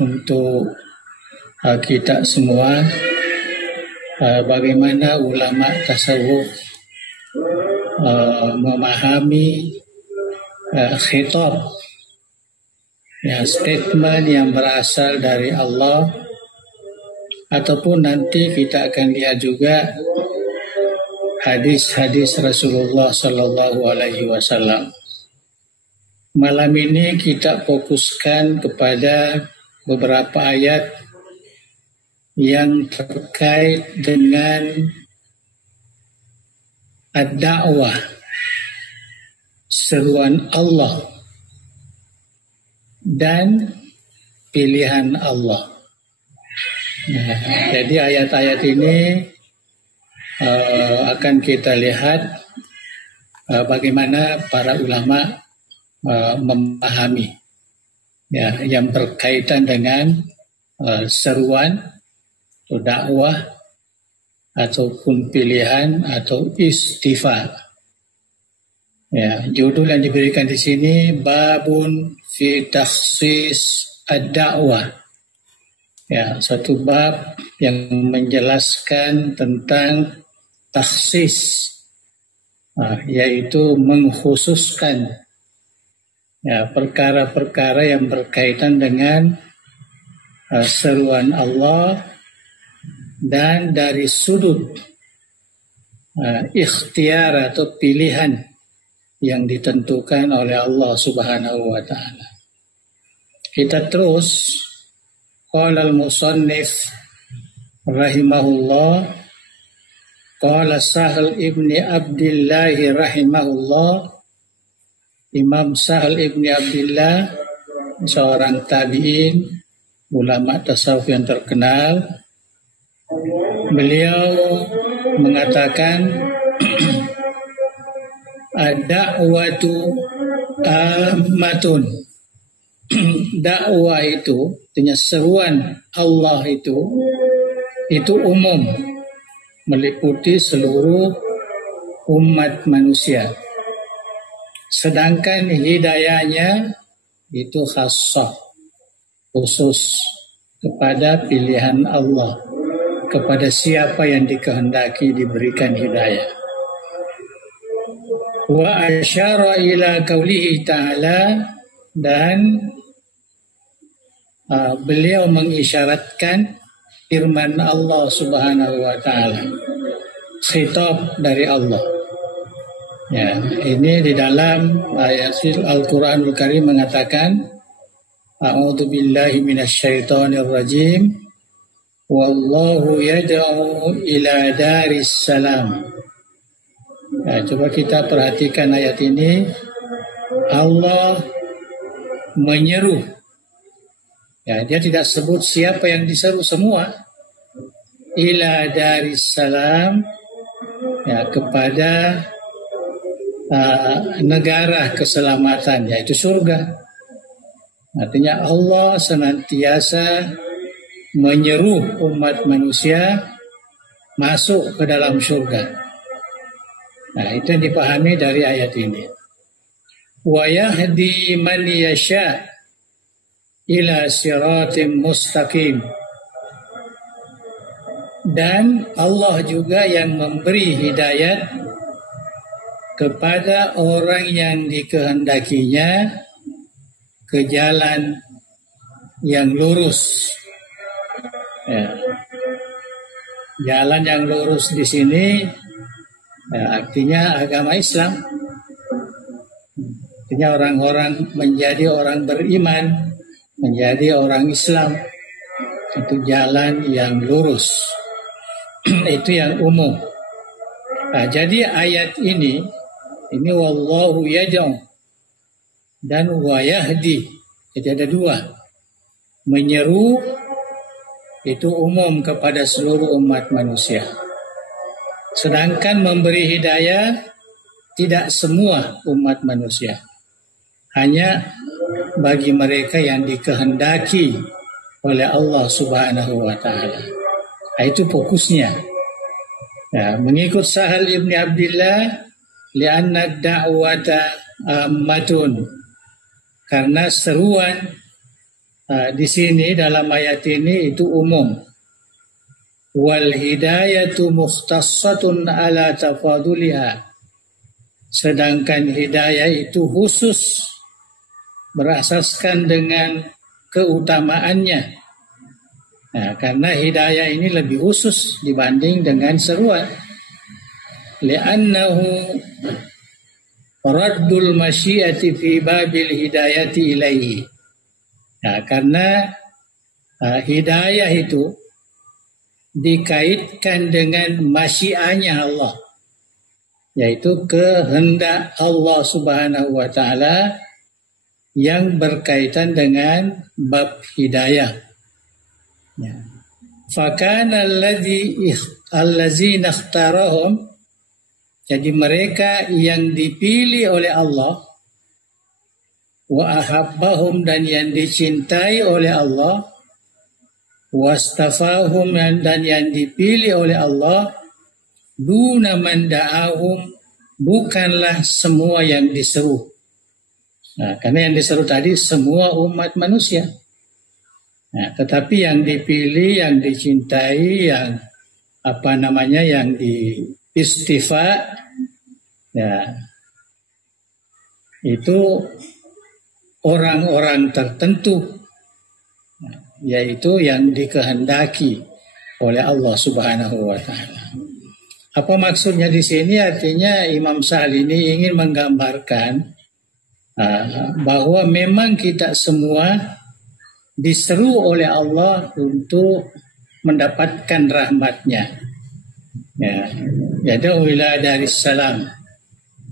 untuk kita semua bagaimana ulama tasawuf memahami khitab, ya, statement yang berasal dari Allah, ataupun nanti kita akan lihat juga hadis-hadis Rasulullah Sallallahu Alaihi Wasallam. Malam ini kita fokuskan kepada beberapa ayat yang terkait dengan ad-da'wah, seruan Allah dan pilihan Allah. Nah, jadi ayat-ayat ini akan kita lihat bagaimana para ulama memahami, ya, yang berkaitan dengan seruan atau dakwah ataupun pilihan atau istifa. Ya, judul yang diberikan di sini babun fi takhsis ad-da'wah. Ya, satu bab yang menjelaskan tentang takhsis, yaitu mengkhususkan, ya, perkara-perkara yang berkaitan dengan seruan Allah dan dari sudut ikhtiar atau pilihan yang ditentukan oleh Allah Subhanahu wa taala. Kita terus, qala al-musannif rahimahullah, qala Sahal ibni Abdillah rahimahullah, Imam Sahal ibni Abdillah, seorang tabi'in, ulama tasawuf yang terkenal. Beliau mengatakan ad-da'watu ammatun. Dakwah itu, artinya seruan Allah itu umum, meliputi seluruh umat manusia. Sedangkan hidayahnya itu khassah, khusus kepada pilihan Allah, kepada siapa yang dikehendaki diberikan hidayah. Wa asyara ila qaulihi ta'ala, dan beliau mengisyaratkan firman Allah Subhanahu wa taala, khitab dari Allah. Ya, ini di dalam ayat Al-Qur'anul Karim mengatakan, a'udzu billahi minasyaitonir rajim, wallahu yad'u ila daris salam. Ya, coba kita perhatikan ayat ini. Allah menyeru, ya, dia tidak sebut siapa yang diseru, semua ila daris salam, ya, kepada negara keselamatan, yaitu surga. Artinya Allah senantiasa menyeru umat manusia masuk ke dalam surga. Nah, itu yang dipahami dari ayat ini. Wa yahdi man yasha ila siratim mustaqim. Dan Allah juga yang memberi hidayat kepada orang yang dikehendakinya ke jalan yang lurus. Ya. Jalan yang lurus di sini, ya, artinya agama Islam. Artinya orang-orang menjadi orang beriman, menjadi orang Islam, itu jalan yang lurus. Itu yang umum. Nah, jadi ayat ini wallahu yad'u dan wa yahdi. Jadi ada dua. Menyeru itu umum kepada seluruh umat manusia. Sedangkan memberi hidayah tidak semua umat manusia. Hanya bagi mereka yang dikehendaki oleh Allah Subhanahu wa taala. Nah, itu fokusnya. Ya, mengikut Sahal ibni Abdillah, li'anna da'wata ammatun, karena seruan di sini dalam ayat ini itu umum. Wal hidayatu mukhtassatun ala tafaduliha. Sedangkan hidayah itu khusus berasaskan dengan keutamaannya. Nah, karena hidayah ini lebih khusus dibanding dengan seruan. Li'annahu raddul masyiati fi babil hidayati ilaihi. Nah, karena hidayah itu dikaitkan dengan masyianya Allah, yaitu kehendak Allah Subhanahu wa taala yang berkaitan dengan bab hidayah. Ya. Fakana allazina ikhtarahum, jadi mereka yang dipilih oleh Allah, wa ahabbahum, dan yang dicintai oleh Allah, wastafahum, dan yang dipilih oleh Allah, duna man da'ahum, bukanlah semua yang diseru. Nah, karena yang diseru tadi semua umat manusia. Nah, tetapi yang dipilih, yang dicintai, yang yang diistifa, ya, itu orang-orang tertentu, yaitu yang dikehendaki oleh Allah Subhanahu wa taala. Apa maksudnya di sini? Artinya Imam Sa'lini ingin menggambarkan bahwa memang kita semua diseru oleh Allah untuk mendapatkan rahmatnya. Ya, yad'uila daris salam,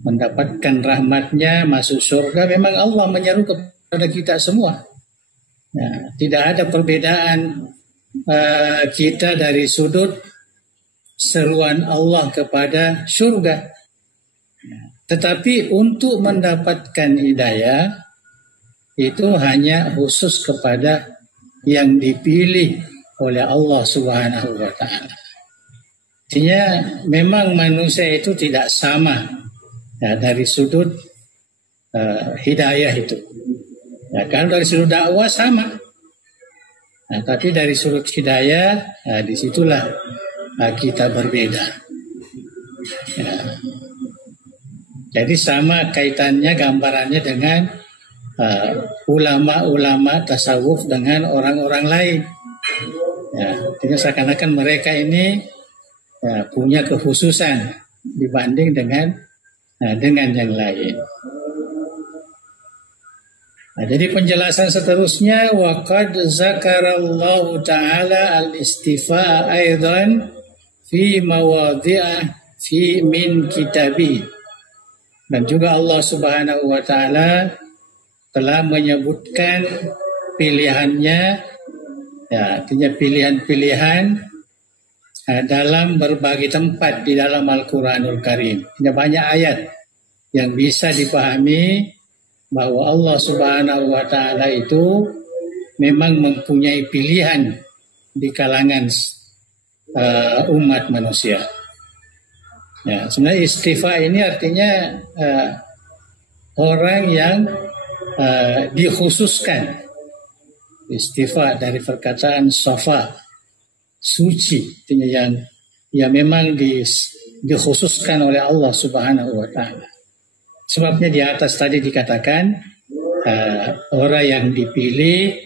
mendapatkan rahmatnya, masuk surga. Memang Allah menyeru kepada kita semua. Ya, tidak ada perbedaan kita dari sudut seruan Allah kepada surga. Tetapi untuk mendapatkan hidayah itu hanya khusus kepada yang dipilih oleh Allah Subhanahu wa taala. Artinya memang manusia itu tidak sama ya, dari sudut hidayah itu. Ya, kan dari sudut dakwah sama. Nah, tapi dari sudut hidayah, disitulah kita berbeda. Ya. Jadi sama kaitannya, gambarannya dengan ulama-ulama tasawuf dengan orang-orang lain. Ya, artinya seakan-akan mereka ini punya kekhususan dibanding dengan yang lain. Nah, jadi penjelasan seterusnya, waqad zakarallahu ta'ala al-istifa'a aidan fi mawadhi'a fi min kitabi. Dan juga Allah Subhanahu wa taala telah menyebutkan pilihannya, ya, artinya pilihan-pilihan dalam berbagai tempat di dalam Al-Quranul Karim. Ada banyak ayat yang bisa dipahami bahwa Allah Subhanahu wa taala itu memang mempunyai pilihan di kalangan umat manusia. Ya, sebenarnya istifa ini artinya orang yang dikhususkan. Istifa dari perkataan safa, suci, artinya yang memang dikhususkan oleh Allah Subhanahu wa taala. Sebabnya di atas tadi dikatakan orang yang dipilih,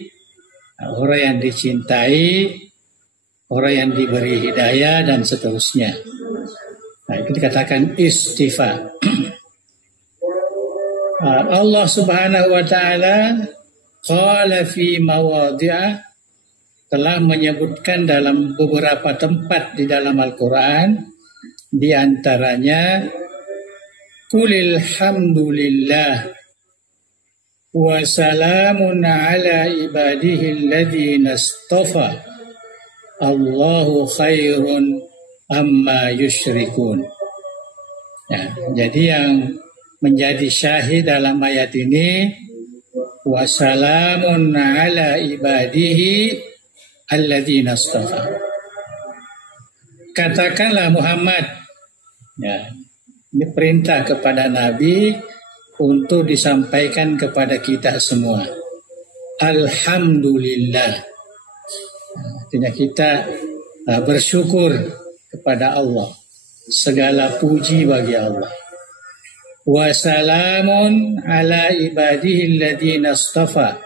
orang yang dicintai, orang yang diberi hidayah, dan seterusnya. Nah, itu dikatakan istifa. Allah Subhanahu wa taala qala fi mawadhi'a, telah menyebutkan dalam beberapa tempat di dalam Al-Quran, di antaranya qulil hamdulillah wa salamun ala ibadihi alladhina istafa Allahu khairun amma yusyrikun. Ya, jadi yang menjadi syahid dalam ayat ini, wassalamun ala ibadihi alladzina istafa. Katakanlah Muhammad, ya, ini perintah kepada Nabi untuk disampaikan kepada kita semua. alhamdulillah. Artinya kita bersyukur kepada Allah. Segala puji bagi Allah. Wa salamun ala ibadihi alladhina astafa.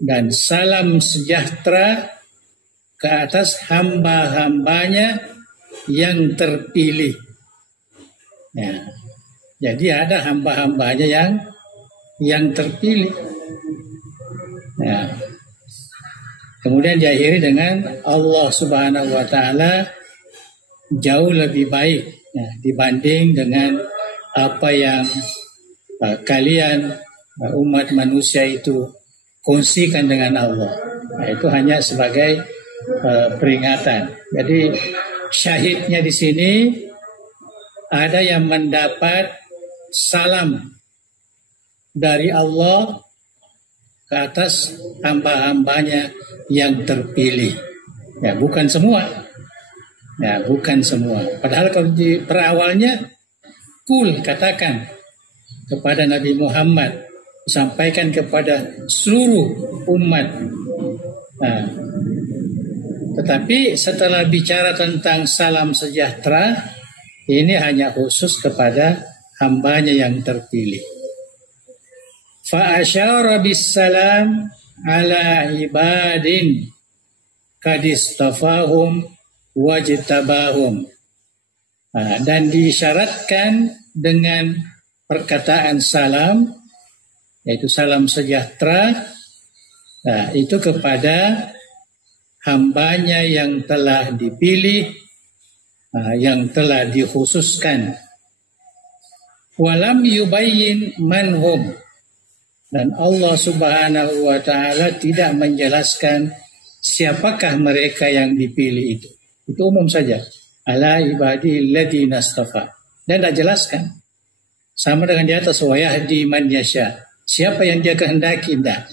Dan salam sejahtera ke atas hamba-hambanya yang terpilih. Ya. Jadi ada hamba-hambanya yang terpilih. Ya. Kemudian diakhiri dengan Allah Subhanahu wa taala jauh lebih baik ya, dibanding dengan apa yang kalian umat manusia itu kongsikan dengan Allah. Nah, itu hanya sebagai peringatan. Jadi syahidnya di sini ada yang mendapat salam dari Allah ke atas hamba-hambanya yang terpilih. Ya, bukan semua. Ya, bukan semua. Padahal kalau di perawalnya katakan kepada Nabi Muhammad, sampaikan kepada seluruh umat. Nah, tetapi setelah bicara tentang salam sejahtera, ini hanya khusus kepada hambanya yang terpilih. Fa asyara bis salam ala ibadin kadistafahum wajtabahum. Dan diisyaratkan dengan perkataan salam, yaitu salam sejahtera, itu kepada hambanya yang telah dipilih, yang telah dikhususkan. Walam yubayyin manhum. Dan Allah Subhanahu wa taala tidak menjelaskan siapakah mereka yang dipilih itu. Itu umum saja. Ala ibadil ladzina astafa. Dan tidak jelaskan. Sama dengan di atas wa yahdi man yasha. Siapa yang dia kehendaki, tidak.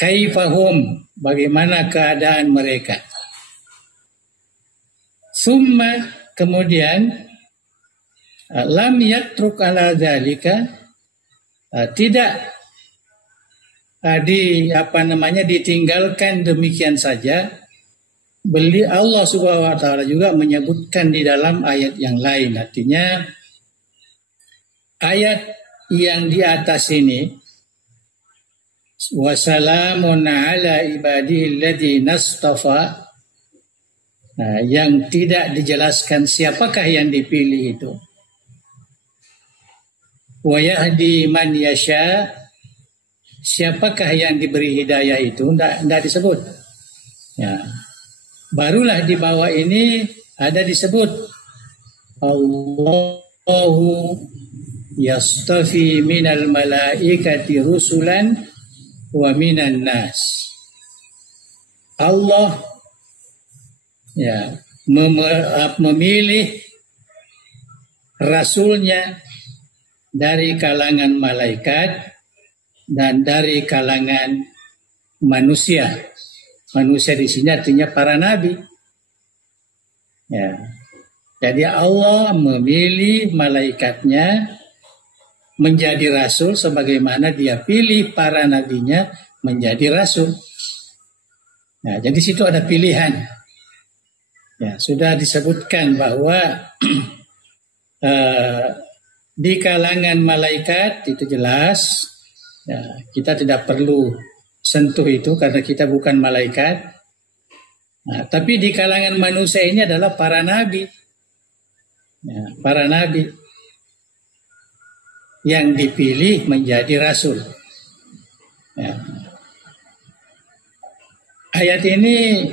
Kaifahum, bagaimana keadaan mereka. Summa, kemudian lam yatruk ala dzalika, tidak ditinggalkan demikian saja. Allah Subhanahu wa taala juga menyebutkan di dalam ayat yang lain. Artinya ayat yang di atas ini, wassalamun ala ibadihi alladzina astafa, yang tidak dijelaskan siapakah yang dipilih itu. Wa yahdi man yasha, siapakah yang diberi hidayah itu tidak disebut. Ya. Barulah di bawah ini ada disebut Allahu yastafi minal malaikati rusulan wa minan nas. Allah ya memilih rasulnya dari kalangan malaikat dan dari kalangan manusia. Manusia di sini artinya para nabi. Ya. Jadi Allah memilih malaikatnya menjadi rasul sebagaimana dia pilih para nabinya menjadi rasul. Nah, jadi situ ada pilihan. Ya, sudah disebutkan bahwa di kalangan malaikat itu jelas. Ya, kita tidak perlu sentuh itu karena kita bukan malaikat. Nah, tapi di kalangan manusia ini adalah para nabi. Ya, para nabi yang dipilih menjadi rasul. Ya. Ayat ini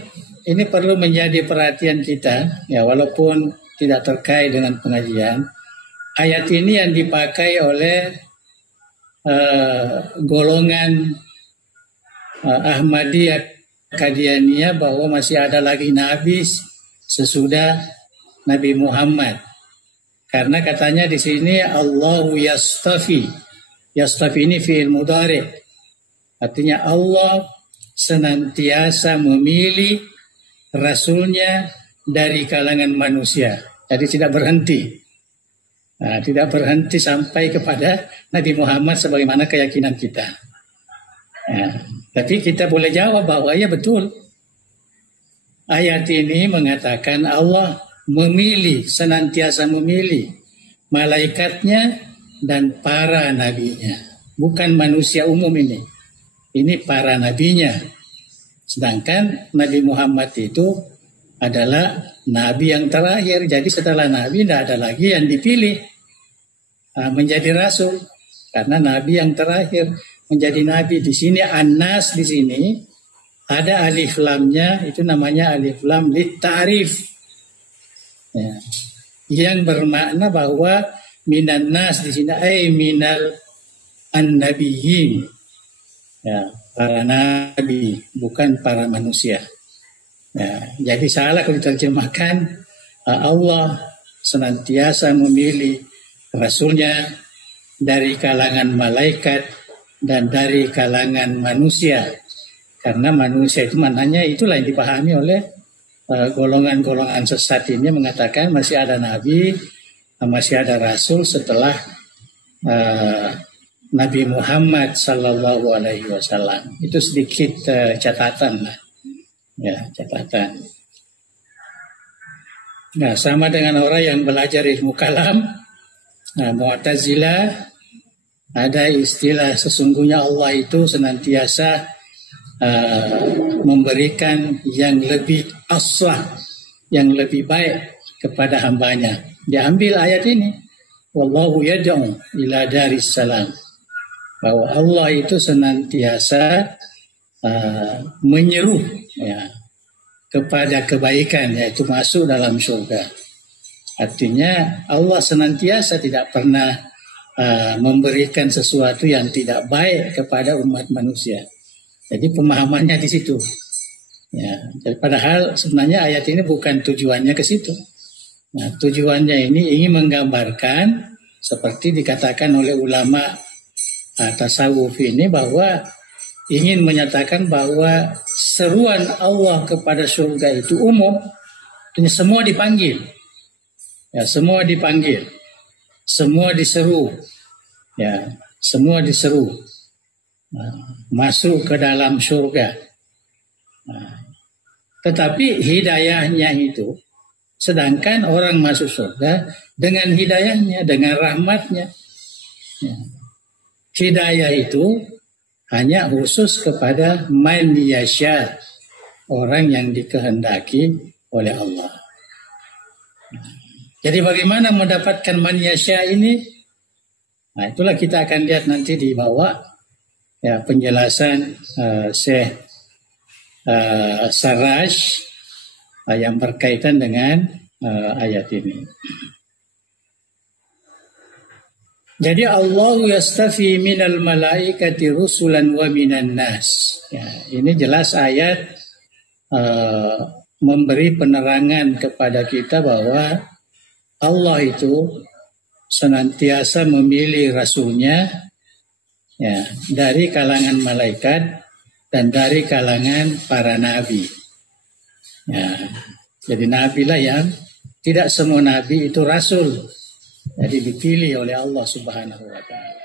perlu menjadi perhatian kita, ya, walaupun tidak terkait dengan pengajian. Ayat ini yang dipakai oleh golongan Ahmadiyah Qadianiyah bahwa masih ada lagi nabi sesudah Nabi Muhammad. Karena katanya di sini Allahu yastafi. Yastafi ini fi'il mudhari. Artinya Allah senantiasa memilih rasulnya dari kalangan manusia. Jadi tidak berhenti. Nah, tidak berhenti sampai kepada Nabi Muhammad sebagaimana keyakinan kita. Ya, tapi kita boleh jawab bahwa ya betul. Ayat ini mengatakan Allah memilih, senantiasa memilih malaikatnya dan para nabinya. Bukan manusia umum ini. Ini para nabinya. Sedangkan Nabi Muhammad itu adalah nabi yang terakhir. Jadi setelah nabi tidak ada lagi yang dipilih menjadi rasul. Karena nabi yang terakhir menjadi nabi. Di sini An-Nas di sini ada alif lamnya, itu namanya alif lam lit ta'rif. Ya. Yang bermakna bahwa minan nas di sini minal an-nabiyyin. Ya, para nabi, bukan para manusia. Ya, jadi salah kalau diterjemahkan Allah senantiasa memilih rasulnya dari kalangan malaikat dan dari kalangan manusia. Karena manusia itu maknanya itulah yang dipahami oleh golongan-golongan sesat ini, mengatakan masih ada nabi, masih ada rasul setelah Nabi Muhammad Sallallahu Alaihi Wasallam. Itu sedikit catatan lah, ya, catatan. Nah, sama dengan orang yang belajar ilmu kalam, Mu'tazilah, ada istilah sesungguhnya Allah itu senantiasa memberikan yang lebih aslah, yang lebih baik kepada hambanya. Diambil ayat ini, wallahu yad'u ila daris salam, bahwa Allah itu senantiasa menyeru ya, kepada kebaikan, yaitu masuk dalam surga. Artinya Allah senantiasa tidak pernah memberikan sesuatu yang tidak baik kepada umat manusia. Jadi pemahamannya di situ. Ya, padahal sebenarnya ayat ini bukan tujuannya ke situ. Nah, tujuannya ini ingin menggambarkan seperti dikatakan oleh ulama tasawuf ini, bahwa ingin menyatakan bahwa seruan Allah kepada surga itu umum, semua dipanggil. Ya, semua dipanggil. Semua diseru. Ya, semua diseru. Masuk ke dalam surga. Tetapi hidayahnya itu, sedangkan orang masuk surga dengan hidayahnya, dengan rahmatnya. Hidayah itu hanya khusus kepada man yasha, orang yang dikehendaki oleh Allah. Jadi bagaimana mendapatkan man yasha ini? Nah, itulah kita akan lihat nanti di bawah. Ya, penjelasan Syekh Sarraj yang berkaitan dengan ayat ini. Jadi Allah yastafi minal malaikati rusulan wa minan nas. Ya, ini jelas ayat memberi penerangan kepada kita bahwa Allah itu senantiasa memilih rasulnya, ya, dari kalangan malaikat dan dari kalangan para nabi. Ya, jadi nabi lah yang, tidak semua nabi itu rasul. Jadi dipilih oleh Allah Subhanahu wa ta'ala.